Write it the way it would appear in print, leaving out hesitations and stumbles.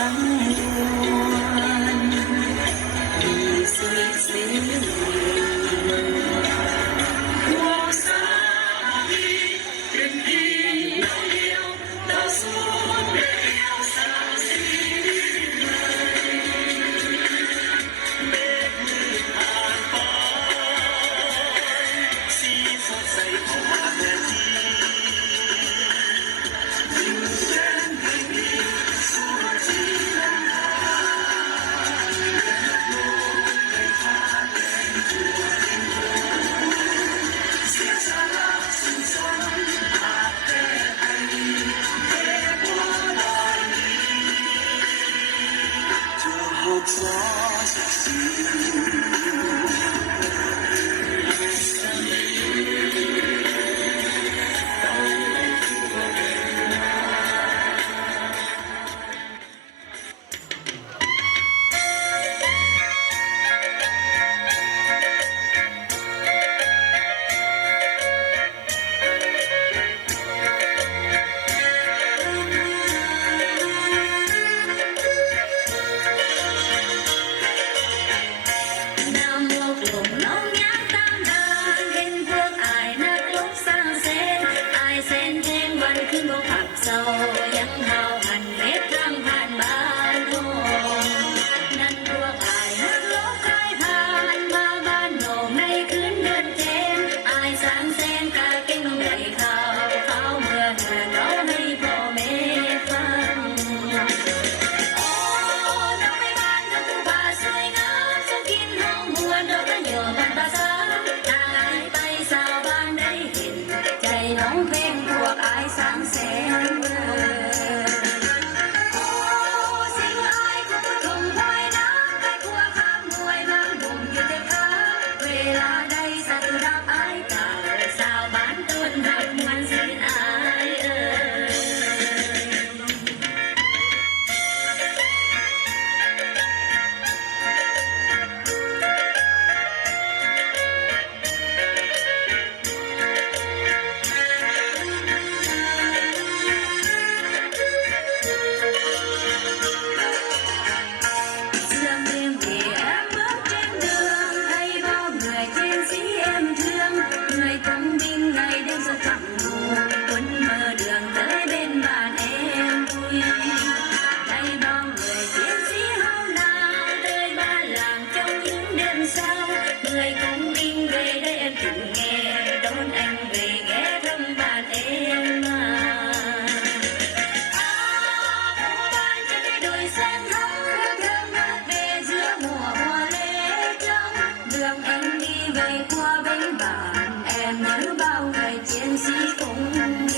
ทั้งมวลมีสุขสิวงสามีเป็นพี่น้องเดียวต่อสู้เดียวสาวสีเบ็ดมือผ่านไปสีสดใสของมาแม่ทียังเฮาหันเม็ดร่างผ่านบ้านโนนั่นพวกอายหักลบกายผ่านมาบ้านโนในคืนเดือนเจนอายสางแสนกาเก่งน้องได้ข่าวเขาเมื่อเธอเราให้พ่อแม่ฟังโอ้น้องไม่บ้านน้องผู้บ่าสวยงามสมกินห้องมวนดอกกระโยบันภาษาตายไปสาวบ้านได้เห็นใจน้องเพลงพวกอายสางแสนngười cũng đi về đây em từng nghe đón anh về ghé thăm bạn em phố ban trên cây đồi xanh thắm hương ngát về giữa mùa hoa lê trong đường anh đi về qua bến bạn em nhớ bao ngày chiến sĩ cùng